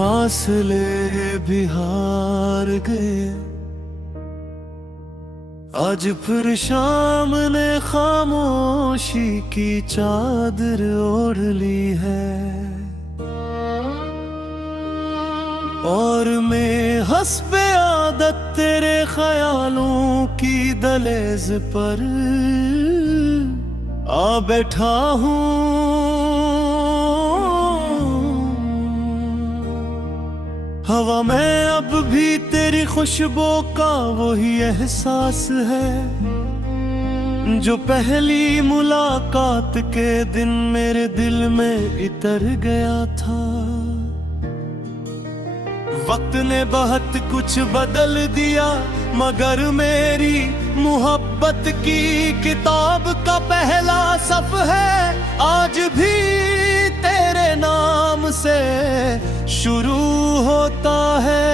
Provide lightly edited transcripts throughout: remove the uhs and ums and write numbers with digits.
फासले भी हार गए। आज फिर शाम ने खामोशी की चादर ओढ़ ली है, और मैं हस्बे आदत तेरे ख्यालों की दहलीज पर आ बैठा हूँ। हवा में अब भी तेरी खुशबू का वही एहसास है, जो पहली मुलाकात के दिन मेरे दिल में इतर गया था। वक्त ने बहुत कुछ बदल दिया, मगर मेरी मोहब्बत की किताब का पहला सफ़हा आज भी तेरे नाम से शुरू होता है।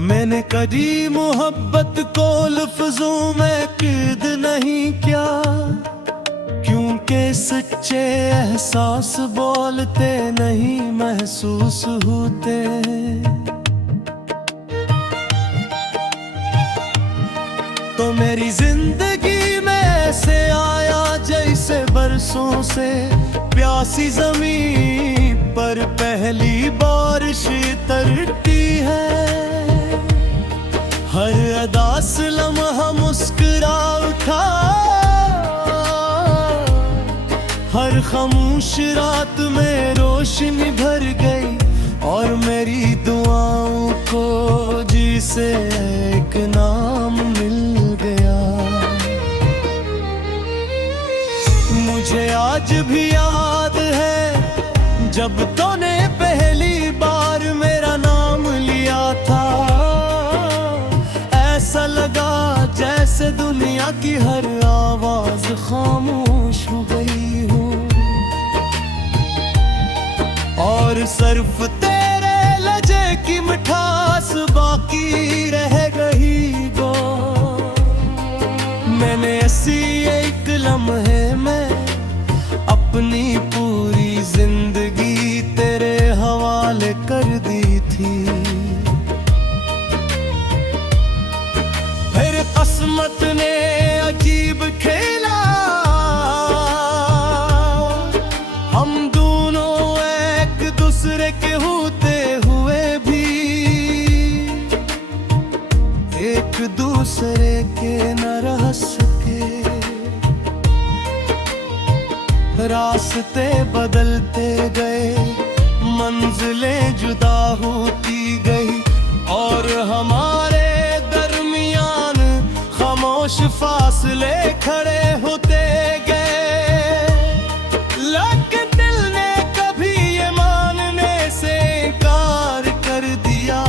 मैंने कभी मोहब्बत को लफ्जों में कैद नहीं किया, क्योंकि सच्चे एहसास बोलते नहीं महसूस होते। तो मेरी जिंदगी में ऐसे आया जैसे बरसों से प्यासी जमीन पर पहली बारिश तरती है। हर अदा से लम्हा मुस्कुरा उठा, हर खामोश रात में रोशनी भर गई, और मेरी दुआओं को जी से एक नाम मिल गया। मुझे आज भी याद है जब तूने पहली बार मेरा नाम लिया था। ऐसा लगा जैसे दुनिया की हर आवाज खामोश हो गई हो, और सिर्फ तेरे लहजे की मिठास बाकी रह गई गो। मैंने ऐसी एक लम्हे में अपनी पूरी जिंदगी तेरे हवाले कर दी थी। फिर किस्मत ने अजीब खेला, हम दोनों एक दूसरे के होते हुए भी एक दूसरे के न रह सके। रास्ते बदलते गए, मंजिलें जुदा होती गई, और हमारे दरमियान खामोश फासले खड़े होते गए। लेकिन दिल ने कभी ये मानने से इनकार कर दिया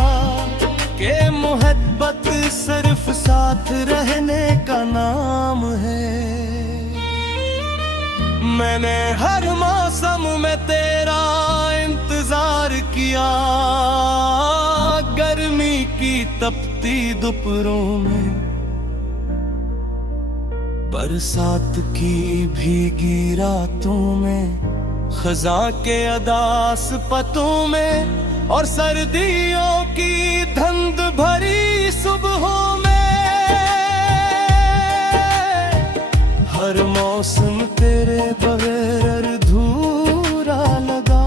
कि मोहब्बत सिर्फ साथ रहने का नाम है। मैंने हर मौसम में तेरा इंतजार किया, गर्मी की तपती दोपहरों में, बरसात की भीगी रातों में, खज़ां के अदास पतों में, और सर्दियों की धुंध भरी सुबहों में। हर मौसम तेरे बगैर अधूरा लगा,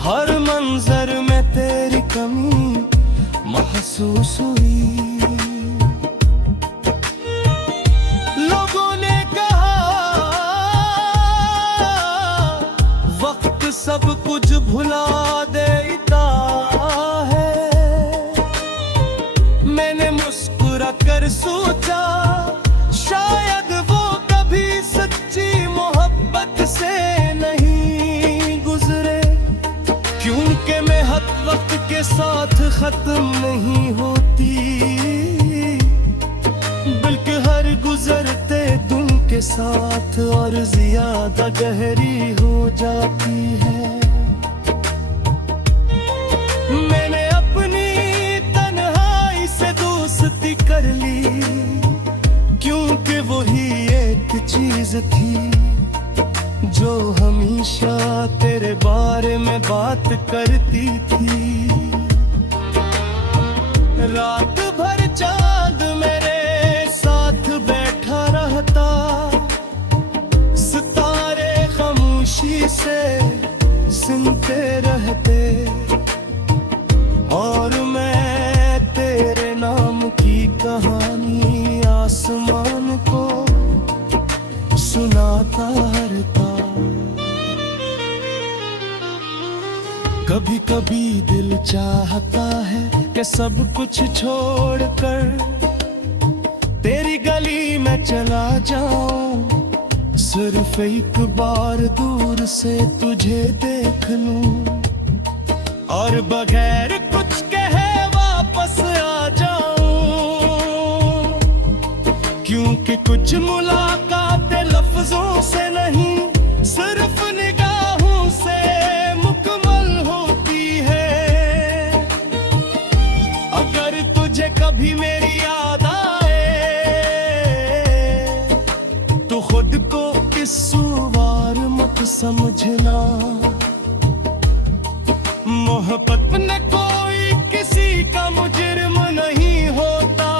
हर मंजर में तेरी कमी महसूस हुई। लोगों ने कहा वक्त सब कुछ भुला देता है। मैंने मुस्कुरा कर सोचा शायद वो कभी सच्ची मोहब्बत से नहीं गुजरे, क्योंकि मेहनत वक्त के साथ खत्म नहीं होती, बल्कि हर गुजरते दिन के साथ और ज्यादा गहरी हो जाती है। मैंने अपनी तन्हाई से दोस्ती कर ली, चीज थी जो हमेशा तेरे बारे में बात करती थी। रात भर चांद मेरे साथ बैठा रहता, सितारे खामोशी से सुनते रहते, और मैं तेरे नाम की कहानी आसमान को सुनाता रहता। कभी कभी दिल चाहता है कि सब कुछ छोड़कर तेरी गली में चला जाऊं, सिर्फ एक बार दूर से तुझे देख लूं, और बगैर कुछ कहे वापस आ जाऊं। क्योंकि कुछ मुलाकातें लफ्जों से नहीं, सिर्फ निगाहों से मुकम्मल होती है। अगर तुझे कभी मेरी याद आए तो खुद को इस सुवार मत समझना। मोहब्बत में कोई किसी का मुजरिम नहीं होता,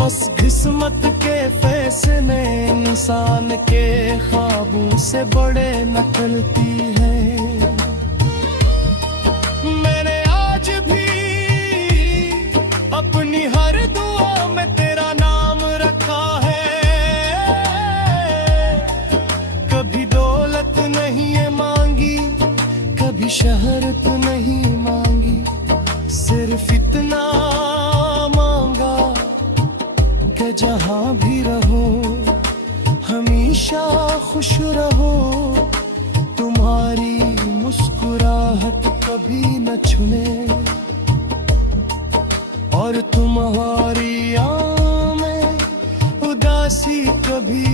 बस किस्मत के फैसले इंसान के ख्वाबों से बड़े नकलती है। मैंने आज भी अपनी हर दुआ में तेरा नाम रखा है। कभी दौलत नहीं है मांगी, कभी शहरत नहीं मांगी, सिर्फ इतना मांगा कि जहां भी रहो हमेशा खुश रहो। तुम्हारी मुस्कुराहट कभी न छूने, और तुम्हारी आँखों में उदासी कभी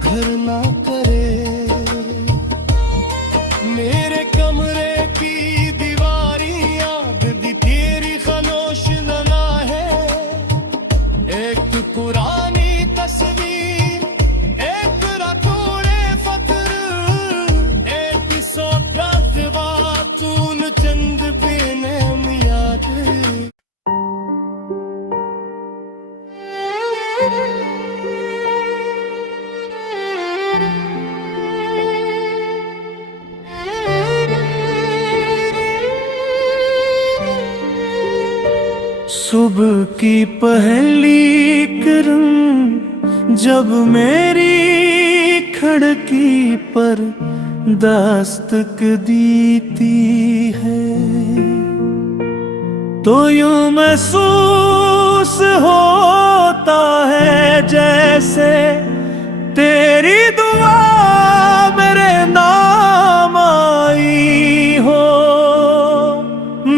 घर ना करे। मेरे कमरे की दीवारियां भी तेरी खामोश नना है। एक पुरानी तस्वीर, एक रखूरे फतर, एक सोबत वातून चंद बिने याद। सुबह की पहली किरण जब मेरी खिड़की पर दस्तक देती है, तो यूं महसूस होता है जैसे तेरी दुआ मेरे नाम आई हो।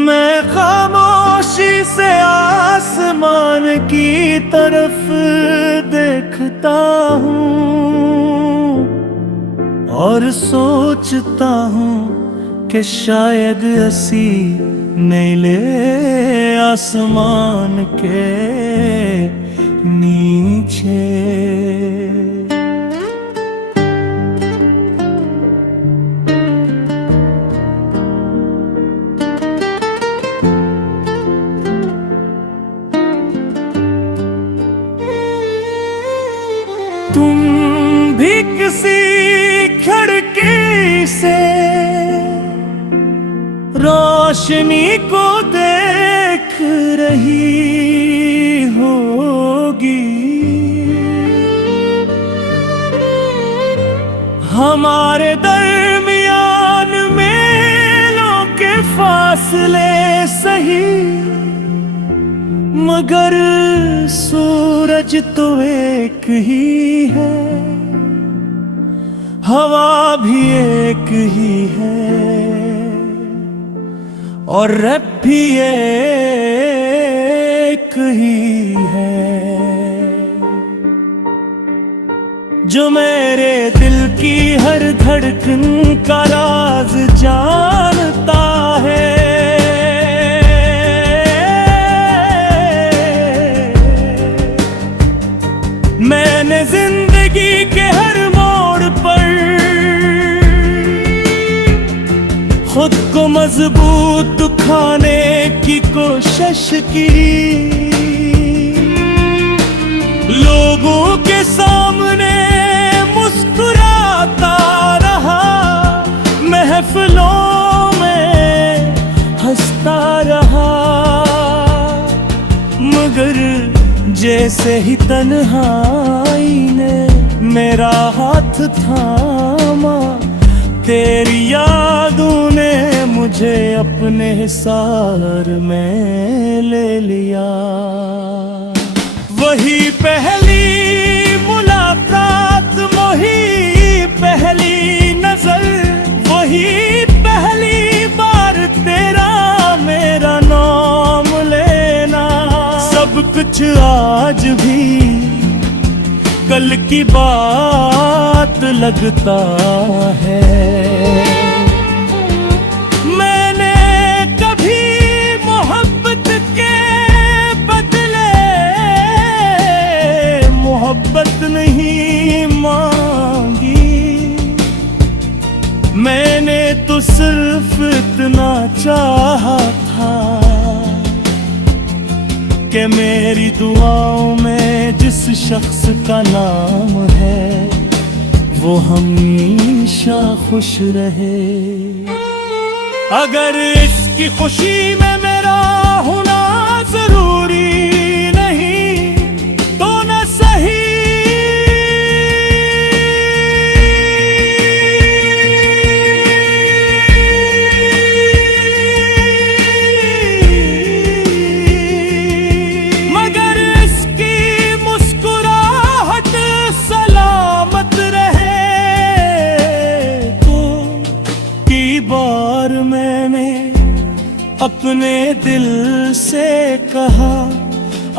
मैं खामोशी से आसमान की तरफ देखता हूँ और सोचता हूँ कि शायद असी नीले आसमान के नीचे तुम भी किसी खिड़की से रोशनी को देख रही होगी। हमारे दरमियान मेलों के फासले सही, मगर सूरज तो एक ही है, हवा भी एक ही है, और रब भी एक ही है। जो मेरे दिल की हर धड़कन का राज जानता है, मैंने जिंदगी को मजबूत खाने की कोशिश की, लोगों के सामने मुस्कुराता रहा, महफिलों में हंसता रहा, मगर जैसे ही तन्हाई ने मेरा हाथ थामा, तेरी यादों ने मुझे अपने हिसार में ले लिया। वही पहली मुलाकात, वही पहली नजर, वही पहली बार तेरा मेरा नाम लेना, सब कुछ आज भी कल की बात लगता है। मैंने कभी मोहब्बत के बदले मोहब्बत नहीं मांगी, मैंने तो सिर्फ इतना चाहा था कि मेरी दुआओं में जिस शख्स का नाम है वो हमेशा खुश रहे। अगर इसकी खुशी में मेरा होना जरूरी नहीं तो न सही, बार मैंने अपने दिल से कहा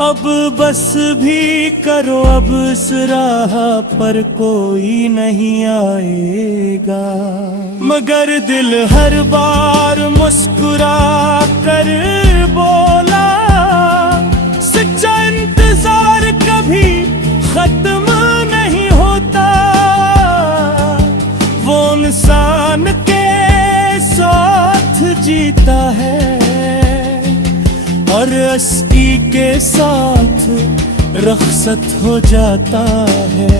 अब बस भी करो, अब इस राह पर कोई नहीं आएगा, मगर दिल हर बार मुस्कुरा कर बोला सच्चा इंतजार कभी खत्म नहीं होता, वो इंसान के साथ जीता है और अस्सी के साथ रख्सत हो जाता है।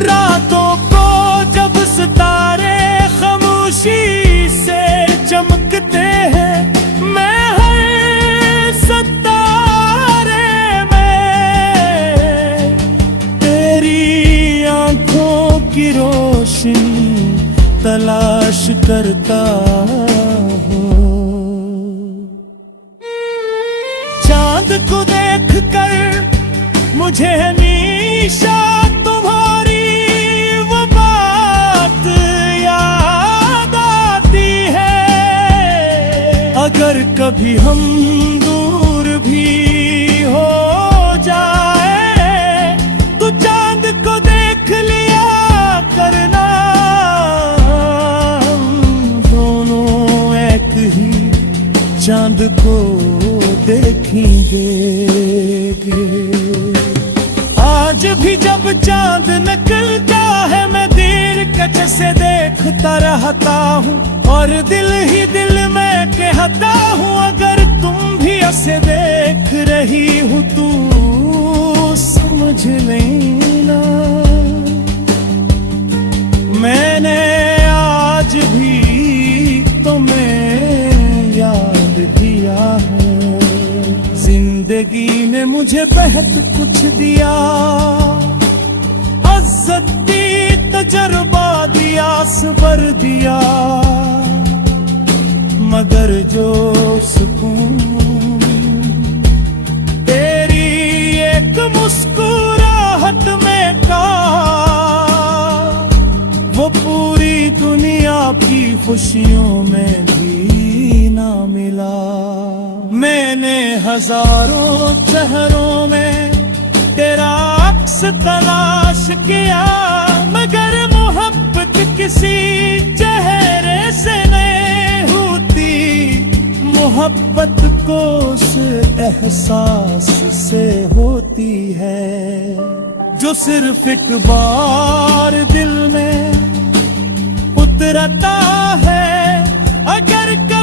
रातों को जब सितारे खामोशी से चमकते हैं, मैं हर सितारे में तेरी आंखों की रोशनी तलाश करता हूँ। चांद को देख कर मुझे हमेशा तुम्हारी वो बात याद आती है। अगर कभी हम दूर भी हो जाए तो चांद को देख लिया करना, चांद को देखेंगे। आज भी जब चांद निकलता है मैं देर कच से देखता रहता हूँ और दिल ही दिल में कहता हूँ अगर तुम भी ऐसे देख रही हो तू समझ लेना। मैंने आज भी तुम्हें याद किया है, जिंदगी ने मुझे बहुत कुछ दिया, इज्जत दी, तजुर्बा दिया, सब्र दिया, मगर जो सुकून तेरी एक मुस्कुराहट में का वो पूरी दुनिया की खुशियों में भी ना मिला। मैंने हजारों चेहरों में तेरा अक्स तलाश किया, मगर मोहब्बत किसी चेहरे से नहीं होती, मोहब्बत को उस एहसास से होती है जो सिर्फ एक बार दिल में उतरता है अगर